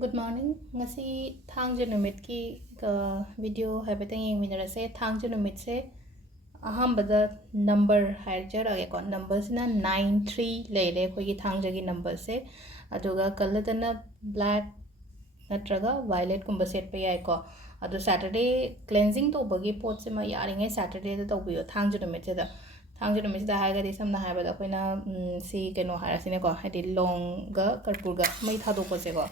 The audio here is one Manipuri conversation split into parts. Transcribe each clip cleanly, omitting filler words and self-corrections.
Good morning. Ngasi thangje numit ki video haibetang yeng minarase thangje numit se ahambada number hairjar age ko number sina 93 leile ko gi thangje gi number se aduga kalladana black natraga violet kumba set pe yai ko adu Saturday cleansing to bagi pot se ma yaringai Saturday da to biyo thangje numit se da thangje numit da haga di samna haibada koina si keno harasine ko hadi long ga karpurga mai thado ko se ko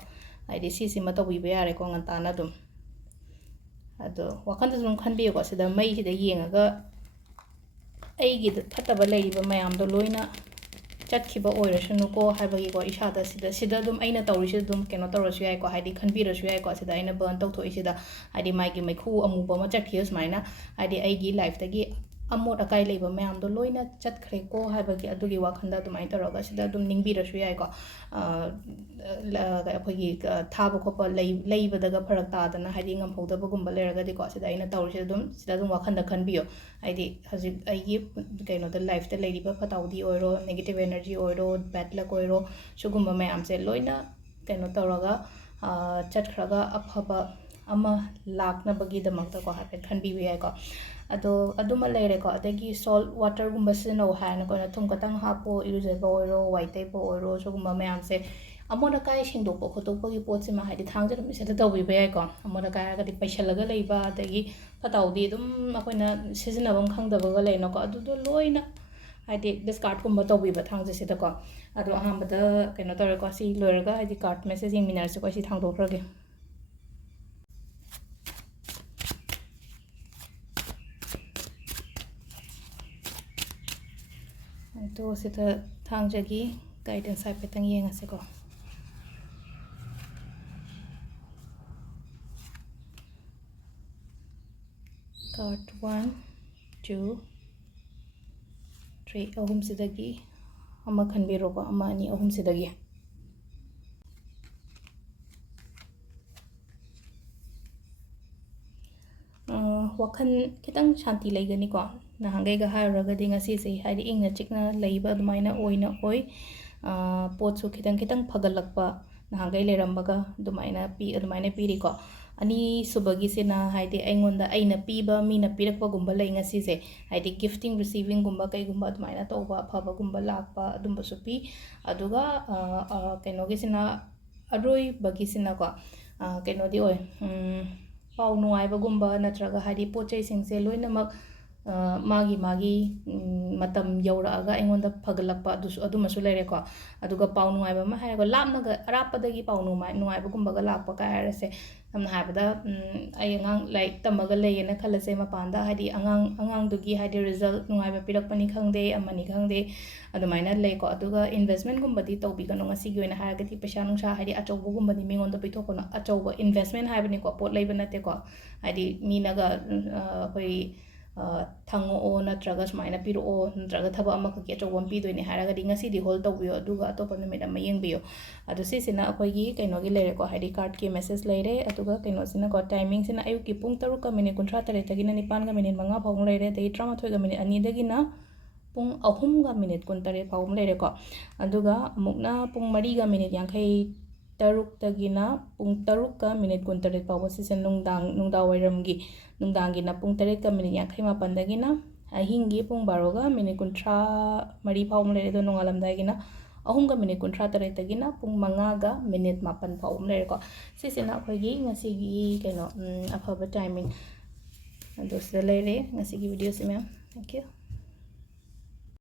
ꯍꯥꯏꯗꯤ ꯁꯤꯁꯤꯃ ꯇꯧꯕꯤꯕ ꯌꯥꯔꯦꯀꯣ ꯉꯟꯇꯥꯅ ꯑꯗꯨꯝ ꯑꯗꯣ ꯋꯥꯈꯟꯗꯁꯨ ꯑꯗꯨꯝ ꯈꯟꯕꯤꯌꯨꯀꯣ ꯁꯤꯗ ꯃꯩꯁꯤꯗ ꯌꯦꯡꯉꯒ ꯑꯩꯒꯤꯗ ꯐꯠꯇꯕ ꯂꯩꯔꯤꯕ ꯃꯌꯥꯝꯗꯣ ꯂꯣꯏꯅ ꯆꯠꯈꯤꯕ ꯑꯣꯏꯔꯁꯅꯨꯀꯣ ꯍꯥꯏꯕꯒꯤꯀꯣ ꯏꯁꯥꯗ ꯁꯤꯗ ꯑꯗꯨꯝ ꯑꯩꯅ ꯇꯧꯔꯤꯁꯤꯗ ꯑꯗꯨꯝ ꯀꯩꯅꯣ ꯇꯧꯔꯁꯨ ꯌꯥꯏꯀꯣ ꯍꯥꯏꯗꯤ ꯈꯟꯕꯤꯔꯁꯨ ꯌꯥꯏꯀꯣ ꯁꯤꯗ ꯑꯩꯅ ꯕꯔꯟ ꯇꯧꯊꯣꯛꯏꯁꯤꯗ ꯍꯥꯏꯗꯤ ꯃꯥꯒꯤ ꯃꯩꯈꯨ ꯑꯃꯨꯕ ꯑꯃ ꯆꯠꯈꯤꯕ ꯁꯨꯃꯥꯏꯅ ꯍꯥꯏꯗꯤ ꯑꯩꯒꯤ ꯂꯥꯏꯐꯇꯒꯤ ꯑꯃꯣꯠ ꯑꯀꯥꯏ ꯂꯩꯕ ꯃꯌꯥꯝꯗꯣ ꯂꯣꯏꯅ ꯆꯠꯈ꯭ꯔꯦꯀꯣ ꯍꯥꯏꯕꯒꯤ ꯑꯗꯨꯒꯤ ꯋꯥꯈꯟꯗ ꯑꯗꯨꯃꯥꯏꯅ ꯇꯧꯔꯒ ꯁꯤꯗ ꯑꯗꯨꯝ ꯅꯤꯡꯕꯤꯔꯁꯨ ꯌꯥꯏꯀꯣ ꯑꯩꯈꯣꯏꯒꯤ ꯊꯥꯕ ꯈꯣꯠꯄ ꯂꯩꯕꯗꯒ ꯐꯔꯛ ꯇꯥꯗꯅ ꯍꯥꯏꯗꯤ ꯉꯝꯍꯧꯗꯕꯒꯨꯝꯕ ꯂꯩꯔꯒꯗꯤꯀꯣ ꯁꯤꯗ ꯑꯩꯅ ꯇꯧꯔꯤꯁꯤꯗ ꯑꯗꯨꯝ ꯋꯥꯈꯟꯗ ꯈꯟꯕꯤꯌꯣ ꯍꯥꯏꯗꯤ ꯍꯧꯖꯤꯛ ꯑꯩꯒꯤ ꯀꯩꯅꯣꯗ ꯂꯥꯏꯐꯇ ꯂꯩꯔꯤꯕ ꯐꯠꯇ ꯍꯥꯎꯊꯤ ꯑꯣꯏꯔో ꯅꯦꯒꯦꯇꯤቭ ꯑꯦꯅꯔꯖꯤ ꯑꯣꯏꯔꯣ ꯕꯦꯗ ꯂꯛ ꯑꯣꯏꯔꯣ ꯁꯤꯒꯨꯝꯕ ꯃꯌꯥꯝꯁꯦ ꯂꯣꯏꯅ ꯀꯩꯅꯣ ꯇꯧꯔꯒ ꯆꯠꯈ꯭ꯔꯒ ꯑꯐꯕ ꯑꯃ ꯂꯥꯛꯅꯕꯒꯤꯗꯃꯛꯇꯀꯣ ꯍꯥꯏꯐꯦꯠ ꯈꯟꯕꯤꯕ ꯌꯥꯏꯀꯣ ꯑꯗꯣ ꯑꯗꯨꯃ ꯂꯩꯔꯦꯀꯣ ꯑꯗꯒꯤ ꯁꯣꯜꯠ ꯋꯥꯇꯔꯒꯨꯝꯕ ꯁꯤꯖꯤꯟꯅꯧ ꯍꯥꯏꯔꯅ ꯑꯩꯈꯣꯏꯅ ꯊꯨꯝ ꯈꯛꯇꯪ ꯍꯥꯞꯄꯣ ꯏꯔꯨꯖꯕ ꯑꯣꯏꯔꯣ ꯋꯥꯏ ꯇꯩꯕ ꯑꯣꯏꯔꯣ ꯁꯤꯒꯨꯝꯕ ꯃꯌꯥꯝꯁꯦ ꯑꯃꯣꯠ ꯑꯀꯥꯏ ꯁꯦꯡꯗꯣꯛꯄ ꯈꯣꯠꯇꯣꯛꯄꯒꯤ ꯄꯣꯠꯁꯤꯃ ꯍꯥꯏꯗꯤ ꯊꯥꯡꯖ ꯅꯨꯃꯤꯠꯁꯤꯗ ꯇꯧꯕꯤꯕ ꯌꯥꯏꯀꯣ ꯑꯃꯣꯠ ꯑꯀꯥꯏ ꯍꯥꯏꯔꯒꯗꯤ ꯄꯩꯁꯜꯂꯒ ꯂꯩꯕ ꯑꯗꯒꯤ ꯐꯠꯇ ꯍꯥꯎꯊꯤ ꯑꯗꯨꯝ ꯑꯩꯈꯣꯏꯅ ꯁꯤꯖꯤꯟꯅꯐꯝ ꯈꯪꯗꯕꯒ ꯂꯩꯅꯀꯣ ꯑꯗꯨꯗꯣ ꯂꯣꯏꯅ ꯍꯥꯏꯗꯤ ꯗꯤꯁꯀꯥꯔꯠꯀꯨꯝꯕ ꯇꯧꯕꯤꯕ ꯊꯥꯡꯖꯁꯤꯗꯀꯣ ꯑꯗꯣ ꯑꯍꯥꯟꯕꯗ ꯀꯩꯅꯣ ꯇꯧꯔꯦꯀꯣ ꯁꯤ ꯂꯣꯏꯔꯒ ꯍꯥꯏꯗꯤ ꯀꯥꯔꯠ ꯃꯦꯁꯦꯖ ꯌꯦꯡꯃꯤꯟꯅꯔꯁꯤꯀꯣ ꯁꯤ ꯊꯥꯡꯗꯣꯛꯈ꯭ꯔꯒꯦ ꯑꯗꯣ ꯁꯤꯗ ꯊꯥꯡꯖꯒꯤ ꯒꯥꯏꯗꯦꯟꯁ ꯍꯥꯏꯐꯦꯠꯇꯪ ꯌꯦꯡꯉꯁꯤꯀꯣ ꯀꯥꯔꯠ 1 2 3 ꯑꯍꯨꯝꯁꯤꯗꯒꯤ ꯑꯃ ꯈꯟꯕꯤꯔꯣꯀꯣ ꯑꯃ ꯑꯅꯤ ꯑꯍꯨꯝꯁꯤꯗꯒꯤ ꯋꯥꯈꯜ ꯈꯤꯇꯪ ꯁꯥꯟꯇꯤ ꯂꯩꯒꯅꯤꯀꯣ ꯅꯍꯥꯟꯈꯩꯒ ꯍꯥꯏꯔꯨꯔꯒꯗꯤ ꯉꯁꯤꯁꯦ ꯍꯥꯏꯗꯤ ꯏꯪꯅ ꯆꯤꯛꯅ ꯂꯩꯕ ꯑꯗꯨꯃꯥꯏꯅ ꯑꯣꯏ ꯄꯣꯠꯁꯨ ꯈꯤꯇꯪ ꯐꯒꯠꯂꯛꯄ ꯅꯍꯥꯟꯈꯩ ꯂꯩꯔꯝꯕꯒ ꯑꯗꯨꯃꯥꯏꯅ ꯄꯤꯔꯤꯀꯣ ꯑꯅꯤꯁꯨꯕꯒꯤꯁꯤꯅ ꯍꯥꯏꯗꯤ ꯑꯩꯉꯣꯟꯗ ꯑꯩꯅ ꯄꯤꯕ ꯃꯤꯅ ꯄꯤꯔꯛꯄꯒꯨꯝꯕ ꯂꯩ ꯉꯁꯤꯁꯦ ꯍꯥꯏꯗꯤ ꯒꯤꯐꯇꯤꯡ ꯔꯤꯁꯤꯚꯤꯡꯒꯨꯝꯕ ꯀꯩꯒꯨꯝꯕ ꯑꯗꯨꯃꯥꯏꯅ ꯇꯧꯕ ꯑꯐꯕꯒꯨꯝꯕ ꯂꯥꯛꯄ ꯑꯗꯨꯝꯕꯁꯨ ꯄꯤ ꯑꯗꯨꯒ ꯀꯩꯅꯣꯒꯤꯁꯤꯅ ꯑꯔꯣꯏꯕꯒꯤꯁꯤꯅꯀꯣ ꯀꯩꯅꯣꯗꯤ ꯑꯣꯏ ꯄꯥꯎ ꯅꯨꯡꯉꯥꯏꯕꯒꯨꯝꯕ ꯅꯠꯇ꯭ꯔꯒ ꯍꯥꯏꯗꯤ ꯄꯣꯠ ꯆꯩꯁꯤꯡꯁꯦ ꯂꯣꯏꯅꯃꯛ ꯃꯥꯒꯤ ꯃꯇꯝ ꯌꯧꯔꯛꯑꯒ ꯑꯩꯉꯣꯟꯗ ꯐꯒꯠꯂꯛꯄ ꯑꯗꯨꯃꯁꯨ ꯂꯩꯔꯦꯀꯣ ꯑꯗꯨꯒ ꯄꯥꯎ ꯅꯨꯡꯉꯥꯏꯕ ꯑꯃ ꯍꯥꯏꯔꯒ ꯂꯥꯞꯅꯒ ꯑꯔꯥꯞꯄꯗꯒꯤ ꯄꯥꯎ ꯅꯨꯡꯉꯥꯏꯕꯒꯨꯝꯕꯒ ꯂꯥꯛꯄ ꯀꯥꯏ ꯍꯥꯏꯔꯁꯦ ꯁꯝꯅ ꯍꯥꯏꯔꯕꯗ ꯑꯩ ꯑꯉꯥꯡ ꯂꯥꯏꯔꯤꯛ ꯇꯝꯃꯒ ꯂꯩꯌꯦꯅ ꯈꯜꯂꯁꯦ ꯃꯄꯥꯟꯗ ꯍꯥꯏꯗꯤ ꯑꯉꯥꯡꯗꯨꯒꯤ ꯍꯥꯏꯗꯤ ꯔꯤꯖꯜꯠ ꯅꯨꯡꯉꯥꯏꯕ ꯄꯤꯔꯛꯄꯅꯤ ꯈꯪꯗꯦ ꯑꯃꯅꯤ ꯈꯪꯗꯦ ꯑꯗꯨꯃꯥꯏꯅ ꯂꯩꯀꯣ ꯑꯗꯨꯒ ꯏꯟꯚꯦꯁꯃꯦꯟꯠꯒꯨꯝꯕꯗꯤ ꯇꯧꯕꯤꯒꯅꯨ ꯉꯁꯤꯒꯤ ꯑꯣꯏꯅ ꯍꯥꯏꯔꯒꯗꯤ ꯄꯩꯁꯥ ꯅꯨꯡꯁꯥ ꯍꯥꯏꯗꯤ ꯑꯆꯧꯕꯒꯨꯝꯕꯗꯤ ꯃꯤꯉꯣꯟꯗ ꯄꯤꯊꯣꯛꯀꯅꯨ ꯑꯆꯧꯕ ꯏꯟꯚꯦꯁꯃꯦꯟꯠ ꯍꯥꯏꯕꯅꯤꯀꯣ ꯄꯣꯠ ꯂꯩꯕ ꯅꯠꯇꯦꯀꯣ ꯍꯥꯏꯗꯤ ꯃꯤꯅꯒ ꯑꯩꯈꯣꯏ ꯊꯪꯉꯛꯑꯣ ꯅꯠꯇ꯭ꯔꯒ ꯁꯨꯃꯥꯏꯅ ꯄꯤꯔꯛꯑꯣ ꯅꯠꯇ꯭ꯔꯒ ꯊꯕꯛ ꯑꯃꯈꯛꯀꯤ ꯑꯆꯧꯕ ꯑꯃ ꯄꯤꯗꯣꯏꯅꯦ ꯍꯥꯏꯔꯒꯗꯤ ꯉꯁꯤꯗꯤ ꯍꯣꯜ ꯇꯧꯕꯤꯌꯣ ꯑꯗꯨꯒ ꯑꯇꯣꯞꯄ ꯅꯨꯃꯤꯠ ꯑꯃ ꯌꯦꯡꯕꯤꯌꯣ ꯑꯗꯣ ꯁꯤꯁꯤꯅ ꯑꯩꯈꯣꯏꯒꯤ ꯀꯩꯅꯣꯒꯤ ꯂꯩꯔꯦꯀꯣ ꯍꯥꯏꯗꯤ ꯀꯥꯔꯠꯀꯤ ꯃꯦꯁꯦꯖ ꯂꯩꯔꯦ ꯑꯗꯨꯒ ꯀꯩꯅꯣꯁꯤꯅꯀꯣ ꯇꯥꯏꯃꯤꯡꯁꯤꯅ ꯑꯌꯨꯛꯀꯤ ꯄꯨꯡ 3:38ꯗꯒꯤꯅ 9:05 ꯐꯥꯎꯕ ꯂꯩꯔꯦ ꯑꯗꯒꯤ 13:02ꯗꯒꯤꯅ ꯄꯨꯡ 3:28 ꯐꯥꯎꯕ ꯂꯩꯔꯦꯀꯣ ꯑꯗꯨꯒ ꯑꯃꯨꯛꯅ ꯄꯨꯡ 4:53ꯗꯒꯤꯅ ꯄꯨꯡ 6:28 ꯐꯥꯎꯕ ꯁꯤꯁꯦ ꯅꯨꯡꯗꯥꯡꯒꯤꯅ ꯄꯨꯡ 8:57ꯗꯒꯤꯅ ꯑꯍꯤꯡꯒꯤ ꯄꯨꯡ 12:33 ꯐꯥꯎꯕ ꯂꯩꯔꯦ ꯑꯗꯣ ꯅꯣꯡꯉꯥꯜꯂꯝꯗꯥꯏꯒꯤꯅ 3:38ꯗꯒꯤꯅ ꯄꯨꯡ 5:07 ꯐꯥꯎꯕ ꯂꯩꯔꯦꯀꯣ ꯁꯤꯁꯤꯅ ꯑꯩꯈꯣꯏꯒꯤ ꯉꯁꯤꯒꯤ ꯀꯩꯅꯣ ꯑꯐꯕ ꯇꯥꯏꯃꯤꯡ ꯑꯗꯣ ꯁꯤꯗ ꯂꯩꯔꯦ ꯉꯁꯤꯒꯤ ꯚꯤꯗꯤꯑꯣꯁꯤ ꯃꯌꯥꯝ ꯊꯦꯡꯛ ꯌꯨ